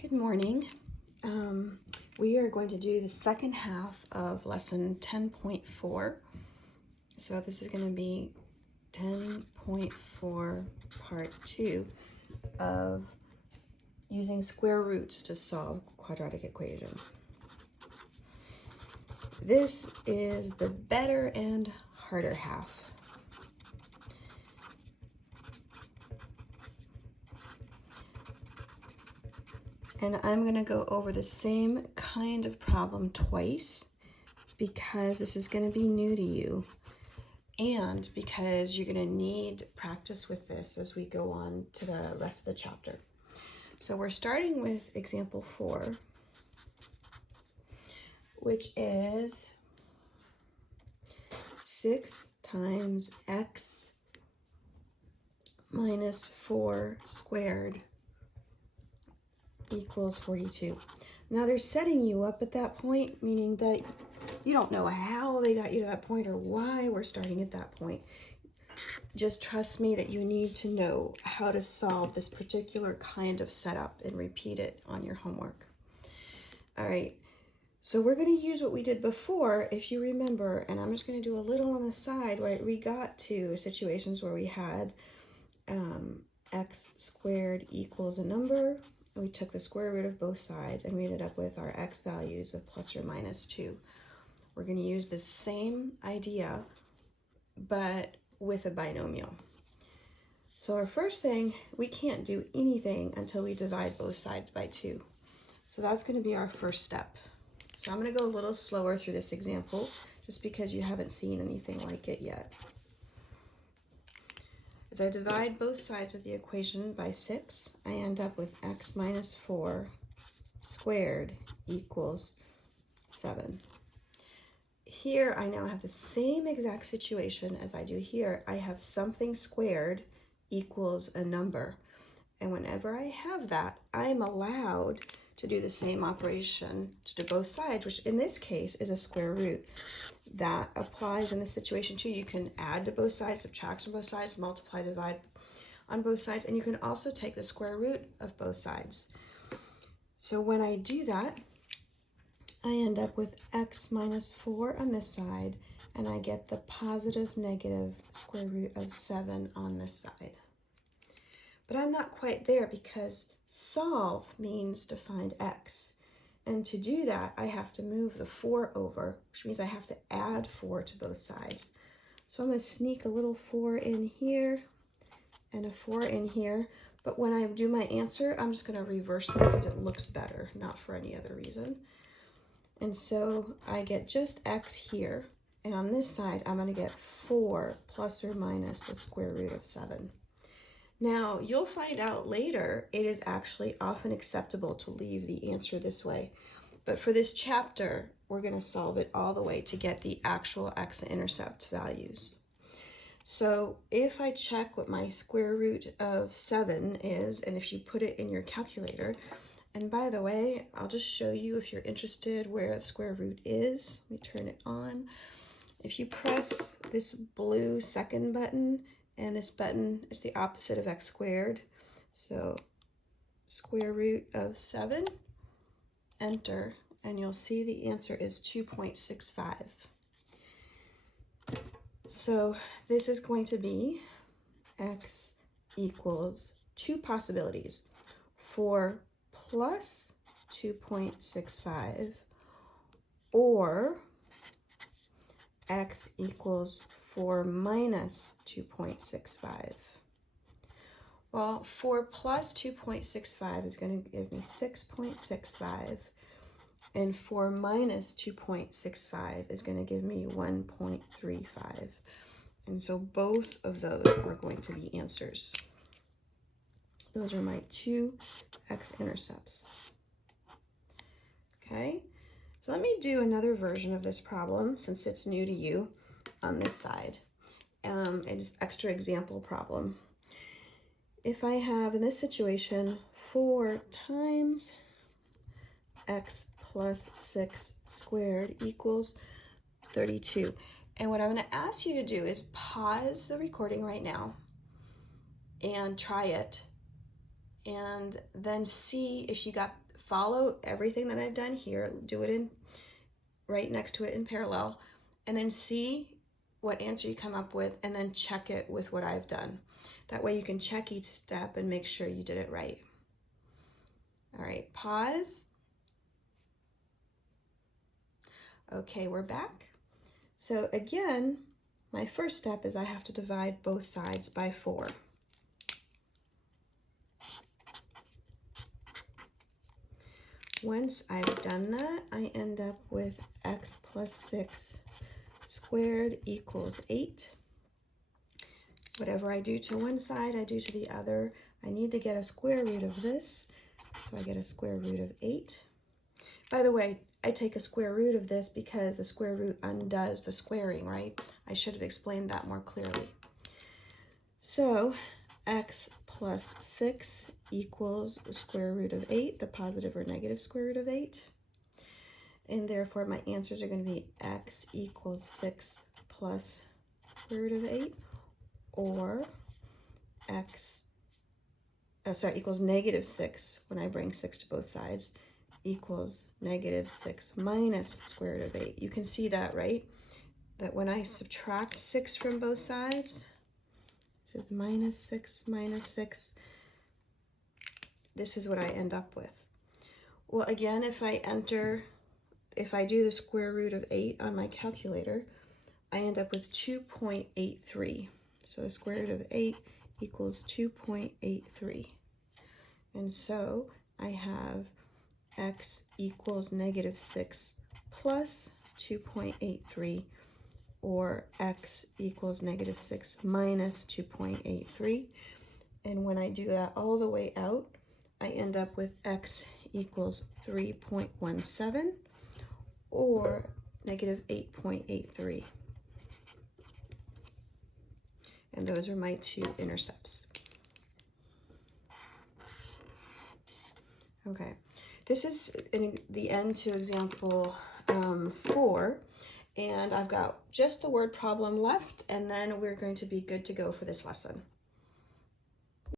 Good morning. We are going to do the second half of lesson 10.4. So this is going to be 10.4 part 2 of using square roots to solve quadratic equation. This is the better and harder half. And I'm going to go over the same kind of problem twice because this is going to be new to you and because you're going to need practice with this as we go on to the rest of the chapter. So we're starting with example 4, which is 6 times x minus 4 squared equals 42. Now they're setting you up at that point, meaning that you don't know how they got you to that point or why we're starting at that point. Just trust me that you need to know how to solve this particular kind of setup and repeat it on your homework. All right, so we're going to use what we did before, if you remember, and I'm just going to do a little on the side, right? We got to situations where we had x squared equals a number. We took the square root of both sides and we ended up with our x values of plus or minus 2. We're going to use the same idea, but with a binomial. So our first thing, we can't do anything until we divide both sides by 2. So that's going to be our first step. So I'm going to go a little slower through this example just because you haven't seen anything like it yet. As I divide both sides of the equation by 6, I end up with x minus 4 squared equals 7. Here I now have the same exact situation as I do here. I have something squared equals a number. And whenever I have that, I'm allowed to do the same operation to do both sides, which in this case is a square root. That applies in this situation too. You can add to both sides, subtract from both sides, multiply, divide on both sides, and you can also take the square root of both sides. So when I do that, I end up with x minus 4 on this side, and I get the positive negative square root of 7 on this side. But I'm not quite there because solve means to find x. And to do that, I have to move the 4 over, which means I have to add 4 to both sides. So I'm going to sneak a little 4 in here and a 4 in here. But when I do my answer, I'm just going to reverse them because it looks better, not for any other reason. And so I get just x here. And on this side, I'm going to get 4 plus or minus the square root of 7. Now, you'll find out later it is actually often acceptable to leave the answer this way. But for this chapter, we're going to solve it all the way to get the actual x-intercept values. So if I check what my square root of 7 is, and if you put it in your calculator, and by the way, I'll just show you if you're interested where the square root is. Let me turn it on. If you press this blue second button, and this button is the opposite of x squared. So square root of 7, enter, and you'll see the answer is 2.65. So this is going to be x equals 2 possibilities, 4 plus 2.65 or x equals 4 minus 2.65. Well, 4 plus 2.65 is going to give me 6.65, and 4 minus 2.65 is going to give me 1.35. And so both of those are going to be answers. Those are my 2 x-intercepts. Okay, so let me do another version of this problem since it's new to you. On this side, it's extra example problem. If I have in this situation 4 times x plus 6 squared equals 32. And what I'm going to ask you to do is pause the recording right now and try it and then see if you got follow everything that I've done here, do it in right next to it in parallel, and then see what answer you come up with, and then check it with what I've done. That way you can check each step and make sure you did it right. All right, pause. Okay, we're back. So again, my first step is I have to divide both sides by 4. Once I've done that, I end up with x plus 6 squared equals 8. Whatever I do to one side, I do to the other. I need to get a square root of this, so I get a square root of 8. By the way, I take a square root of this because the square root undoes the squaring, right? I should have explained that more clearly. So x plus 6 equals the square root of 8, the positive or negative square root of 8. And therefore my answers are going to be x equals 6 plus square root of 8, or x, equals negative 6 when I bring 6 to both sides, equals negative 6 minus square root of 8. You can see that, right? That when I subtract 6 from both sides, this is minus 6 minus 6. This is what I end up with. Well, again, if I do the square root of 8 on my calculator, I end up with 2.83. So the square root of 8 equals 2.83. And so I have x equals negative 6 plus 2.83, or x equals negative 6 minus 2.83. And when I do that all the way out, I end up with x equals 3.17, or negative 8.83. And those are my two intercepts. Okay, this is the end to example 4, and I've got just the word problem left, and then we're going to be good to go for this lesson.